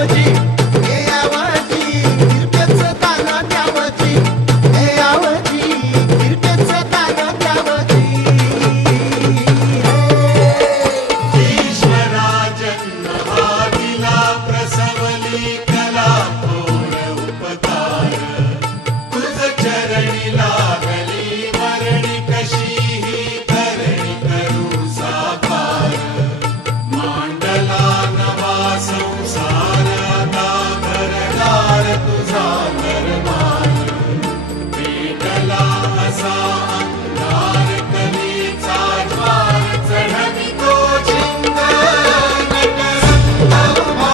द्यावजी, हे आवजी किरपेचं दान द्यावजी, हे आवजी किरपेचं दान द्यावजी. ईश्वरा जन्म भागीला प्रसवली